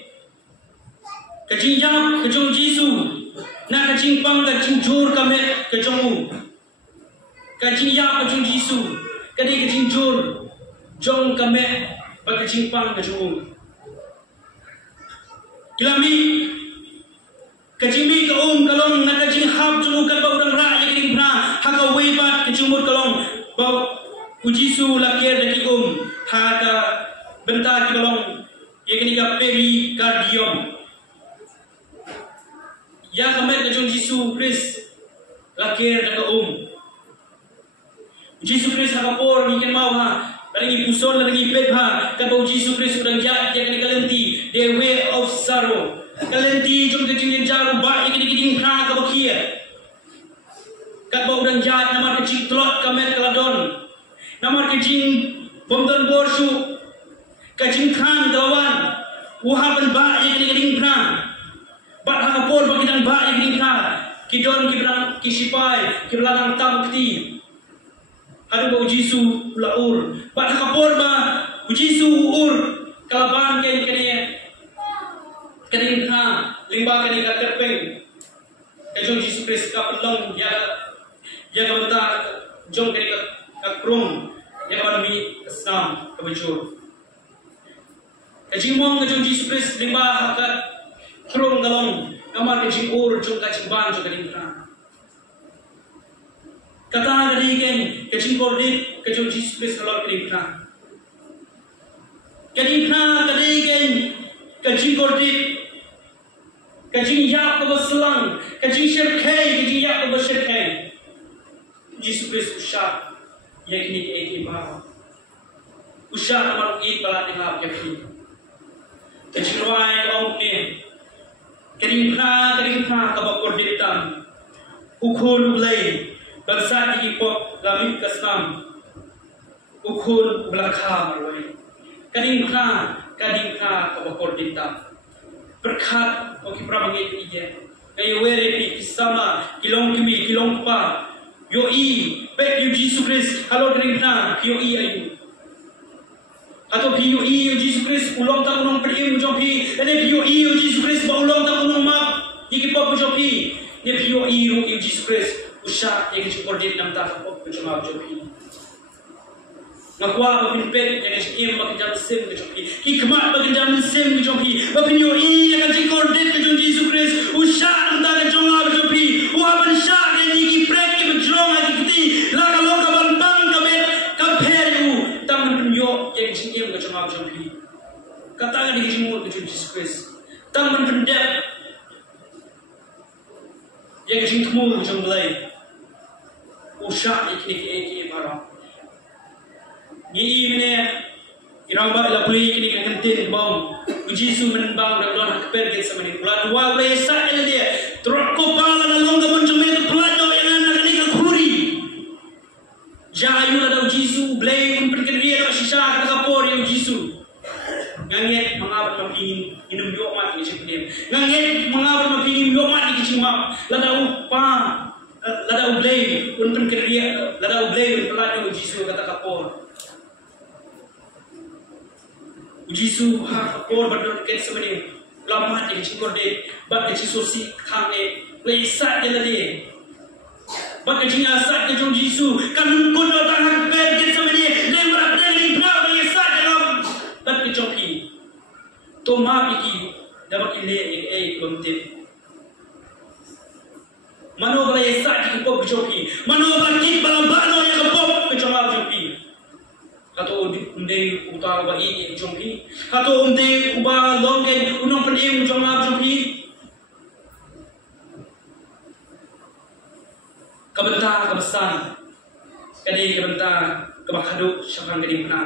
kajing jam ke jong Jesus na kajing pang kajing jur kame kajong kajing ya kajing Jisu kadi kajing jur jong kame ba kajing pang kajong kilami kajing mi ka kalong na kajing hab julu ka ba udang ra ya kajing bra ha ka wei bat kajing mut kalong ba Jisu lakir daki ha ka benta ki kalong ya kini ka peri cardium ya kami kajong Jisu Christ lakir daga Jisu Christ hakapor ni kan mau ha lagi puson lagi pep ha kabau Jisu Christ udang jat dia kini kalenti the way of sorrow kalenti jom kajing jaru ba ikini kiding ha kabau kia kabau udang jat nama kajing telot kami kaladon nama kajing bomdon borsu kajing khan kawan uhaban ba ikini kiding ha bat hakapol bagi dan ba igni ka kidon kibran kisipai kiblan tamkti adu bo Jisu laur bat hakapol ba Jisu ur kalaban ken kene ha limba kene ke jong Jesus Christ lima hakat terung galong kamar ke jing ur jong ka jing ban jong ka ding pra kata dari ken ke jing kordit ke jong Jesus Christ halor ke ding pra ke ding pra ke ding ken ke jing kordit ke jing yak ke baslang ke jing shirkai ke jing yak ke bashirkai Jesus Christ usha yakni eki ba usha kamar ik bala tengah yakni Kecilwai orang ni, keringkah kabakor ditam, ukul ulai, bangsa ikut gamit kasam, ukul belakang ulai, keringkah kabakor ditam, berkat oki prabangit ije, ayo weri kisama, kilong kimi, kilong pa, yoi, pek yu Jesus Christ, halo keringkah, yoi ayu. Atau PUI Jesus Christ ulang tak unang pergi macam pi, ini PUI Jesus Christ ulang tak unang mak, iki pop macam pi, ini PUI Jesus Christ usah yang cukup di dalam tak pop macam pi. Ngakwa bapin pet yang im bagi jam sim macam pi, hikmat bagi jam sim macam pi, bapin PUI yang cukup di macam Jesus Christ usah tak macam pi, wah bersah yang iki prek yang berjuang lagi kita, laga loka bantang kami kamperu tangan yo yang jingim ke cuma macam ni. Katakan di jimur ke Jesus Christ. Tangan pendek yang jing kemul macam belai. Usah iki barang. Ni ini irang ba la puli ini kentin bom. Jesus menbang dan don keper ke sama ni. Pulat dua belai sa dia. Teruk ko pala na long gamon macam itu pulat do yang anak ni ke khuri. Jayu ada Jesus belai pergi dia sisa ke kapor yang Jesus. Ngangit mengabat mapingin minum yomat ni sepedim. Ngangit mengabat mapingin yomat ni cuma lada upa lada ublay untuk kerja lada ublay pelan yang Jesus kata kapor. Jesus kapor berdor ke sepedim. Lama ni cikor de bak Jesus si khang e leisa je lade. Bak jinga sa ke jong Jesus kan kun do ta hak pe ke sepedim lembrak de bra leisa je bak ke joki. तो माँ की दबा के लिए एक बनते मनोबल ऐसा कि पप जोकी मनोबल की बलबानो ये पप के जवाब जोकी कतो उन्दे उतार बही एक जोकी कतो उन्दे उबा लोगे उन्हों पर एक जवाब जोकी कबंता कबसान कदे कबंता कबखदो शफान कदे पना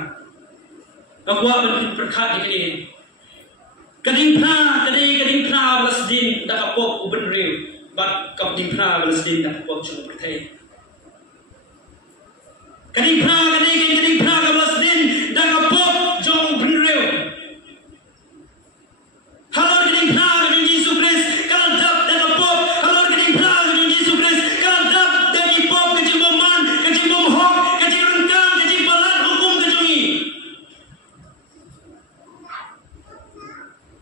Nagwa berkat dikini kading pra Palestin dak pop uben rew bat kading pra Palestin dak pop chung perthai kading pra Palestin dak pop chung uben rew halo kading pra Jesus Christ kalau dak pop halo kading pra Jesus Christ kalau dak pop ke jimboman ke jimbom hok ke jirungkang ke jimbalan hukum ke jungi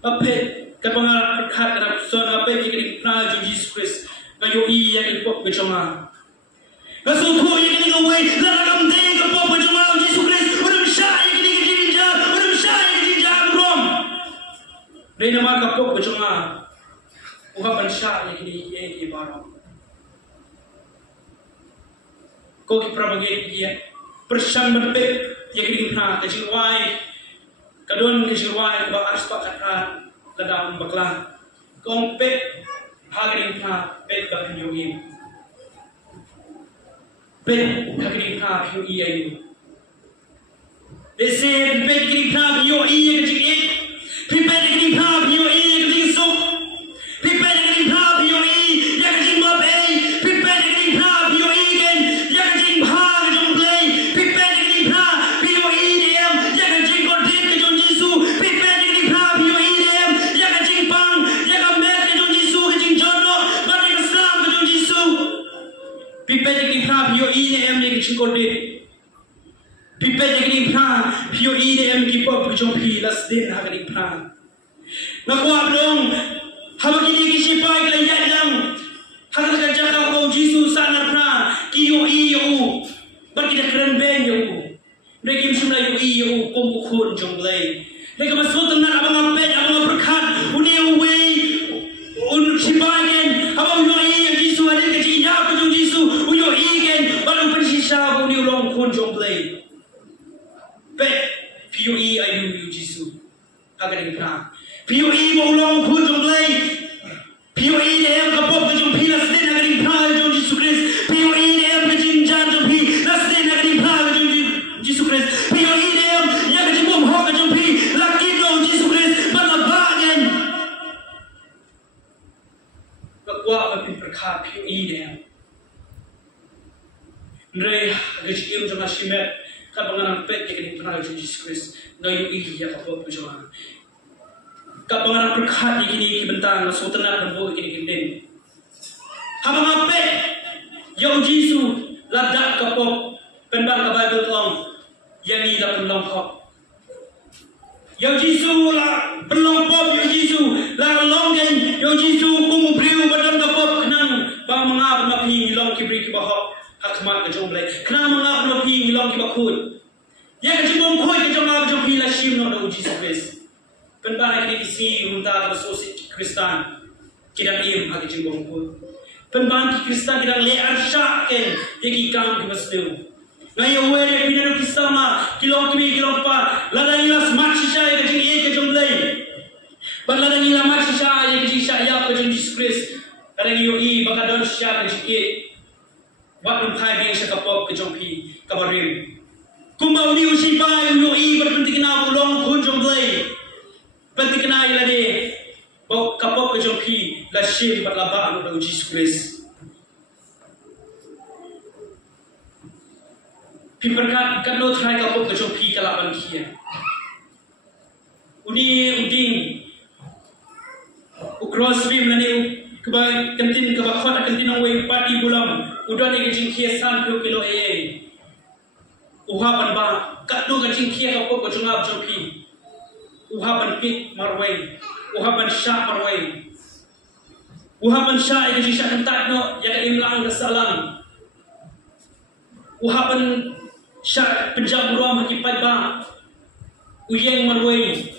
apa kepengar berkat dalam son apa yang kita pernah Jesus Christ ngayo iya yang pop kecoma kasuku yang kita ngawai dalam day ke pop kecoma Jesus Christ udah bisa yang kita jinja udah bisa yang jinja rom dari nama ke pop kecoma uha bansha yang kita barang kau kiprabagi dia persan berbek yang kita pernah kecilwai kadon kecilwai ba arspa kata ladang bakla kong pek hagring ka pek ka yogi pek hagring ka yogi ayu dese pek hagring ka yogi yang jik pek hagring ka yogi yang jik so pek hagring ka yogi yang jik ma pe pek hagring ka yogi yang jik bhag jong play pek hagring ka yogi yang jik ko dik jong jisu pek hagring ka yogi pipe jadi khap yo ini em ni chikorde pipe jadi khap yo ini em ki pop jong pi las din ha gani khap na ko abdong haba ki ki sipai la ya yang har ka jaka ko Jesus sana pra ki yo i yo bar ki kren ben yo rekim shimla yo i yo kom khon jong lay le ka masut na abang ape akan dikenal. POE mau khun jong lay. POE dem kapok jong pi las den akan dikenal jong Yesus Kristus. POE dem kejin jan jong pi las den akan dikenal jong Yesus Kristus. POE dem yang kejin bom hok jong pi laki jong Yesus Kristus balabagan. Bakwa akan berkat POE dem. Nrei kejin jong asimet kapangan pet akan dikenal jong Yesus Kristus. Nayu ih ya kapok jong. Kapangan berkat ini bentang sultanat dan buat ini kinden. Habang ape, yang Yesus ladak kapok penbang ke Bible long, yang ini lah penlong kop. Yang Yesus lah penlong kop, yang Yesus lah long yang Yesus kumu beriu badan kapok kenang bang mengap mapi long kibri kibahok hakmat ke jomblay. Kenang mengap mapi long kibakut. Yang jibom koi ke jomab jompi lah shim no do Yesus Kristus. Penbang ini isi untuk bersosit Kristen kita im hati cimbong pun. Penbang Kristen kita lear syakin yaki kam kibasdu. Ngayo wede pinanu kisama kilong kimi kilong pa ladang ilas maksisya yaki jing ke jomblay. Ban ladang ilas maksisya yaki jing syaya ke jing Yesus Kristus. Ladang iyo I bakadon syaya ke jing wat mempai bing syakapop ke jompi kabarim. Kumbau ni usipai iyo I berpenting na ulong kun jomblay. Penting kenal lagi, bawa kapok ke jompi, lasim berlabak untuk Yesus Kristus. Piperkat kalau try kapok ke jompi kalaban kia. Uni uding, ukros bim lani kebay kantin kebakot kantin away party bulam. Udah ni kecing kia 30 kilo uhapan ba, kalau kecing kia kapok ke jompi. Uhapan pit marway, uhapan syak marway, uhapan syak yang syak kentat no, yang imlang kesalam, uhapan syak penjam ruam akibat ba, uyeng marway,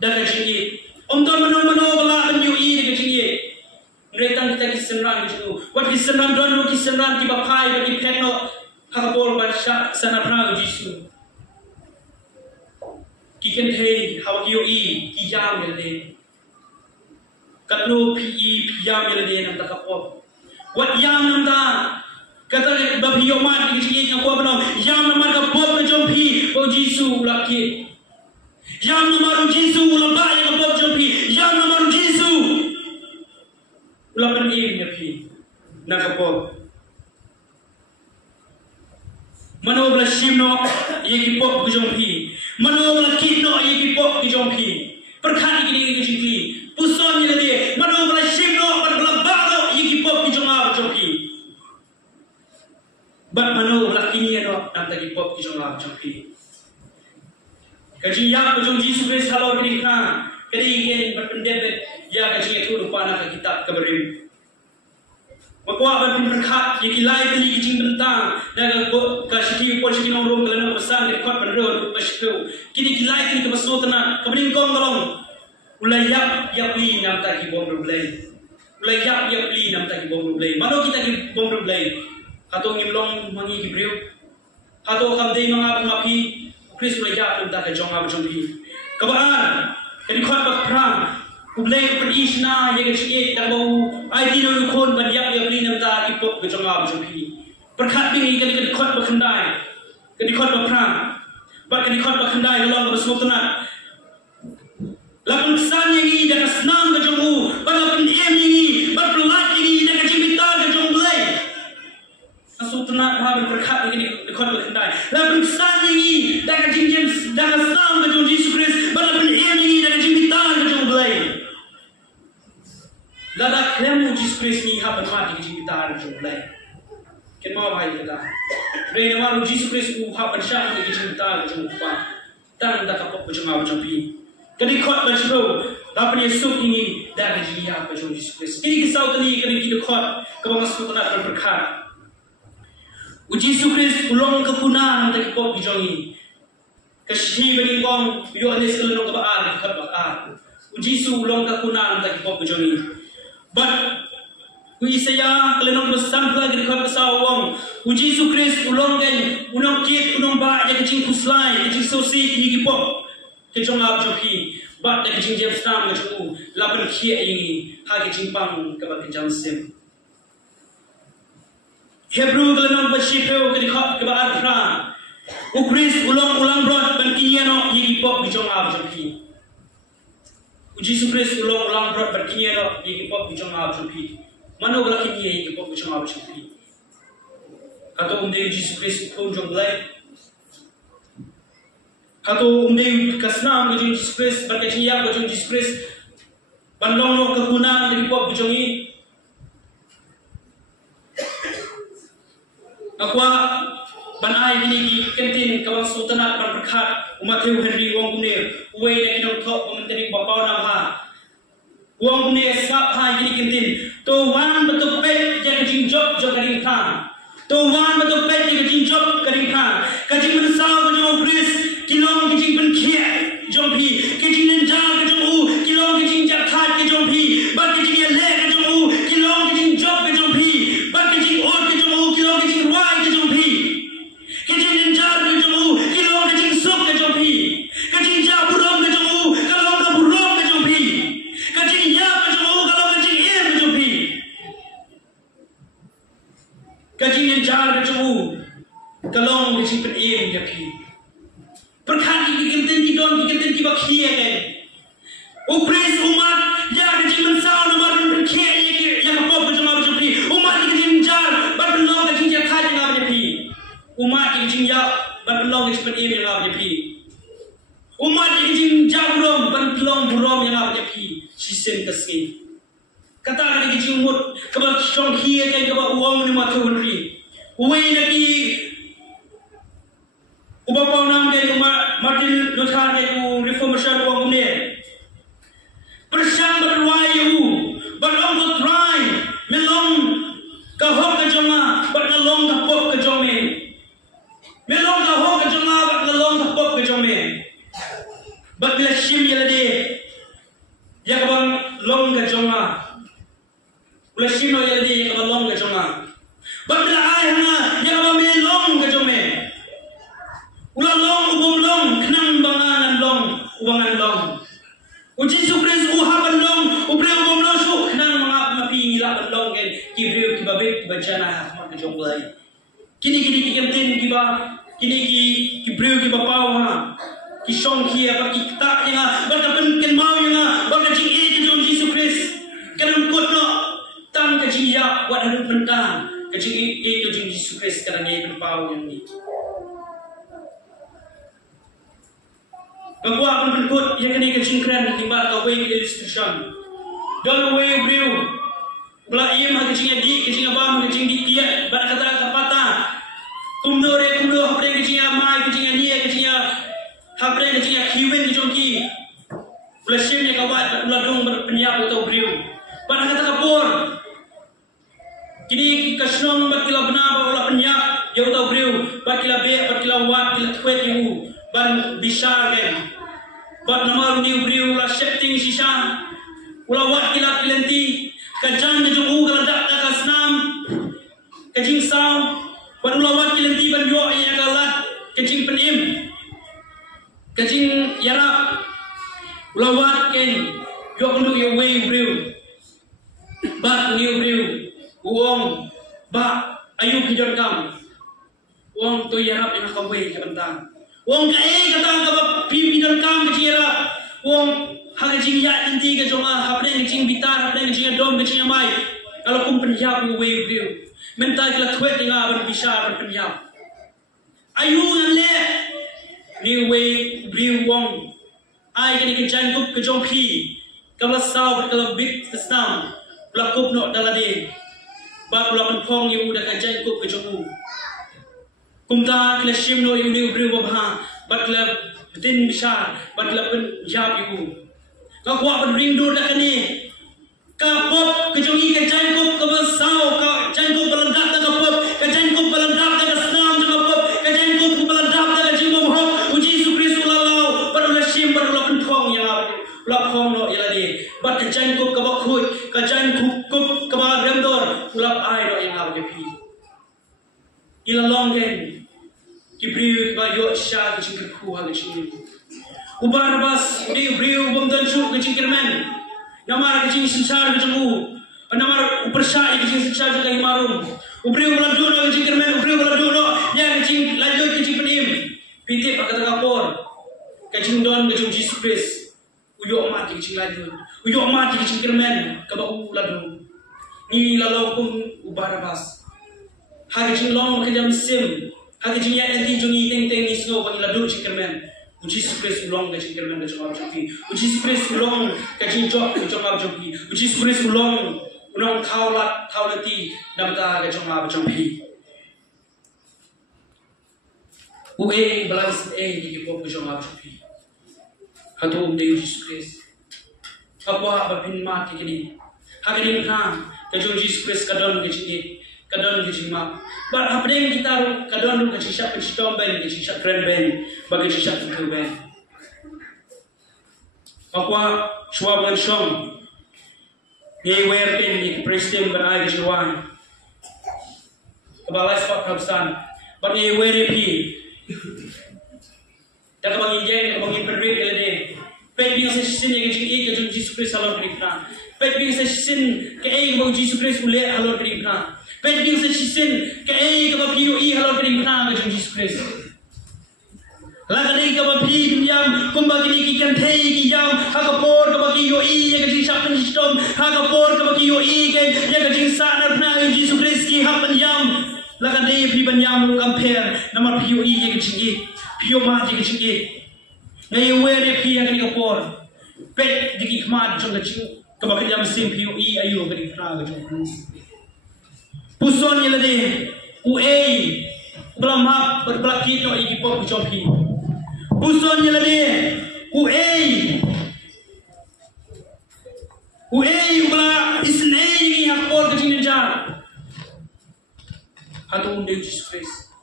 dan kecil. Untuk mano bala penyui dengan kecil, mereka kita kisenran kecil. Wat kisenran don, kisenran tiba pai bagi peno, hakapol ban syak sana pernah Yesus. Kiken hei hawa kiyo I kiyam yelade katno pi piyam yelade nam takapop wat yam nam ta kata babiyo mat ki ki ko bno yam nam ka pop ke jompi o Yesus laki yam nam maru Yesus la ba ya pop jompi yam nam maru Yesus la pan im ya pi na ka pop mano bla shimno ye pop ke jompi mano bla kitno ye pop ke jompi perkhat ini ke jompi puson ye de mano bla shimno par bla balo ye pop ke jompi bat mano bla kini no anta ke pop ke jompi kaji ya ke Yesus Kristus halo dikna kadi ken berpendapat ya kaji itu rupana ke kitab keberim Makwa ban perkhat ye kilai beli kicing bentang daga ka siti pol siti nong kalana besar ke kot penro pasku kini kilai kini ke baso tana kabrin kong golong ulai yap li nam ta ki bom rublai ulai yap li nam ta ki bom rublai mano kita ki bom rublai hato ngimlong mangi ki briu hato kam dei manga mapi Kris ulai yap nam ta ka jonga jompi kabaan kini kot bak prang Ublay perishna yang kecil dan bau ID no kon banyak yang beli namda ipop kejongab jompi. Perkat ini kan kot berkendai, kan kot berperang, bahkan kot berkendai dalam bersultanat. Lapan kesan yang ini dan senam kejongu, pada pendiam ini, berpelat ini dan kecipitan kejong Ublay. Sultanat bahagia perkat ini kot berkendai. Lapan kesan yang ini dan kecipitan dan senam kejong Yesus Kristus, pada pendiam ini dan kecipitan kejong Ublay. Lada kremu Yesus Kristus ni hapan mati kecil kita ada jumlah. Kenapa bahaya kita? Rena malu Yesus Kristus hapan syah kecil kita ada jumlah. Tan tak kapok berjumpa berjumpi. Kini kot berjumpa, dapat Yesus ini dah jadi apa jumpa Yesus Kristus. Kini kisah tadi kini kita kot kebangga sultanat berberkat. Yesus Kristus ulong kepunaan tak kapok berjumpa. Kasih beri kong yo anes keleno kebaan kebakan. Yesus ulong kepunaan tak kapok berjumpa. But kui saya kalian bersama lagi dekat pesawang. Uji Yesus Kristus ulong kit ulong ba yang kecil kuslai kecil sosi ini kipok jong ab jo phi bat de jing James Nam ga chu la ban khie yi ha ke jing pang ka ba ke jam sim Hebrew glenong ba shi pheu ke khop ke ba arthra u Chris ulang brot ban kieno yi pop jong ab jo phi u Jesus Christ ulang brot ban kieno yi pop jong ab jo phi mano gla ki yi pop jong ab jo phi kato umde Jesus Christ ko jong lai kato umde kasnam ke Jesus Christ ban ke ya ko Jesus Christ ban long lo ka kunang de pop jong yi akwa ban ai ni kentin kawang sultanat ban prakhat Matthew Henry wong ne we ne no thok menteri bapau na ha wong ne sap ha ni kentin to wan betul pet yang jing job jo karing tha to wan betul pet yang jing job karing tha ka jing men sao jo Chris kilong ki jing ben khia jo phi ki jing nen ja ka jo u kilong ki jing ja khat ki jo phi ba ki jing le ka jo u kilong ki jing job ka jo phi ba ki jing or ki jo u kilong ki jing wai ki jo phi ki jing nen ja ka jo u kilong ki jing sok ka jo phi ka jing ja burong ka jo u kalong ka burong ka jo phi ka jing ya ka jo u kalong ka jing em ka jo phi ka jing nen ja ka jo u kalong ki jing pen em ka phi perkhan ki kentin ki don ki kentin ki ba khie ke o praise umat ya ke jing men sao no mar ben khie ye ki ya ka pop jo ma jo phi umat ki jing jar ba ben long ka jing ya kha jing ab je phi umat ki jing ya ba ben long ki pen em ya ab je phi umat ki jing ja burom ban long burom ya ab je phi si sen ka sin kata ki jing mut ka ba song khie ke ka ba uong ni ma thu ri we na ki Ubapau nam ke Martin Luther ke reformation wong ne persang berwayu balong ko try melong ka hok ka jonga bat nalong ka pop ka jome melong ka hok ka jonga bat nalong ka pop ka jome bat la shim yala de ya ka bang long ka jonga ula shim no yala de ya ka bang long ka jonga bat la ai hanga ya ka bang long ka jome ulang long ubum long kenang bangan long uangan long uji sukres uhaban long ubre ubum long su kenang mangap mapi la long gen kibriu kibabek bajana mak jonglai kini ki kentin kiba kini ki kibriu kibapau ha ki song ki apa ki ta ya ba ka ben ken mau ya ba ka jing e ki jong Jesus Christ kan kot no tam ka jing ya wat hanu pentang ka jing e ki jong Jesus Christ kan ngai pen pau yang ni Bagwa akan berikut yang kini kecingkran tiba ke way illustration. Dalam way beriu, belah ia mah kecingnya di, kecingnya bam, kecing di dia, bar kata kapata. Kumdore hapre kecingnya mai, kecingnya nia, kecingnya hapre kecingnya kiwen kecongki. Belah simnya kawat, belah dong berpenyap atau beriu. Bar kata kapur. Kini kasnong berkila benar, belah penyap, jauh tau beriu. Berkila be, berkila wat, kila tuet ibu. Ban bisar kan bat namar ni beriu la shifting shisha ula wat kila kilenti kajan de ju kala dak ka snam kajing sao ban ula wat kilenti ban yo ya galat kajing penim kajing yarap ula wat ken yo kundu yo way beriu bat ni beriu uong ba ayu kijon kam uong to yarap ina ka way ka bentang Wong kae kata ka pipi dan kam kira wong haga jing ya nanti ke jonga hapre jing bitar hapre jing dom ke jing mai kalau kum penyap we view mental kala twet nga ban bisar ban penyap ayu nale ni we view wong ai ke jan kup ke jong phi kala saw kala big stam la kup no dalade ba kula ban phong ni uda ka jan kup ke jong kumta kila shim no yuni ubri wabha batla tin bisar batla pen jab ibu ka kwa ban ring do dakani ka pop ke jongi ke jan kop ka basau ka jan kop balandak ka pop ka jan kop balandak ka snam ka pop ka jan kop balandak ka jimom ho uji sukris ulalao batla shim batla pen thong ya la thong no yalade bat ka jan kop ka bakhoi ka jan kop ka ba remdor ulap ai no yang ave phi ila long gen kibriu ba yo sha ki ku ha ki Barnabas di beriu bomdan su kecing kermen. Namar kecing sensar kecemu. Namar upersai kecing sensar juga himarum. Beriu belaju no kecing kermen, beriu belaju no ya kecing lanjut kecing pedim. Pitip akan terkapor. Kecing don kecing Jesus Christ. Uyo mati kecing lanjut. Uyo mati kecing kermen kabau ladu. Ni lalau pun Barnabas. Ha kecing long kejam sim. Ha kecing ya nanti jungi teng-teng ni snow bagi ladu kecing kermen. Jesus Christ ulong kecing kermen kecing abang joki. Jesus Christ ulong kecing jok kecing abang joki. Jesus Christ ulong unong thaulat damta kecing abang joki. Ue balance di pop kecing abang joki. Hatu de Jesus Christ. Apa bapin mati kini. Hagin ha kecing Jesus Christ kadon kecing kadon kecing ma. Bar apeng kita kadon kecing syak kecing tomben kecing syak keren ben bagi syak tu ben. Apa suaban song. Ye wer pen di prestem berai juan. Abalai spot habsan. Bang ye wer pi. Tak bang yen bang perbit ele. Pet bing sesin yang kecing Jesus Christ halor kripna. Pet bing sesin ke bang Jesus Christ ule halor kripna. Pet bing sesin ke bang POE halor kripna ke Jesus Christ. Lagani ka bapi dunyam kumbagini ki kantei ki yam hakapor ka bagi POE ya ke shapan system hakapor ka bagi POE ke ya ke sana na Jesus Christ ki hapan yam lagani pi banyam compare namar POE ya ke chingi PO ma ji ke chingi ngai were pi ya ke kapor pet diki khmat jong ke ching ka bagi yam sim POE ayu ke khra ke jong puson ye lade ue belum hap berbelaki no iki pop jopi puson ye lade ue ubla isnei ni hakor ke cing jar hatu unde Jesus Christ